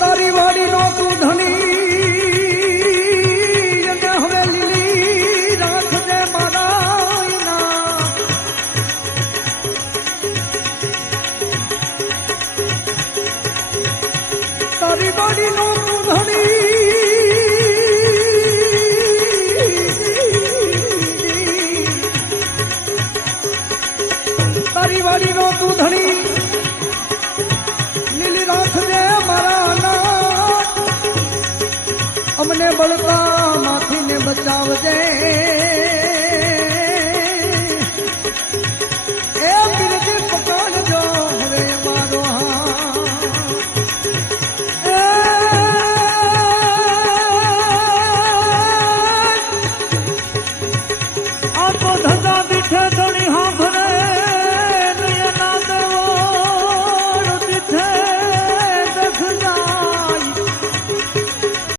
તારી વાડીનો તું ધણી અને હવે લીલી રાખજે મારા તારી વાડીનો તું ધણી તારી વાડીનો તું ધણી લીલી રાખજે મારા નાથ અમને બળતા માથીને બચાવજે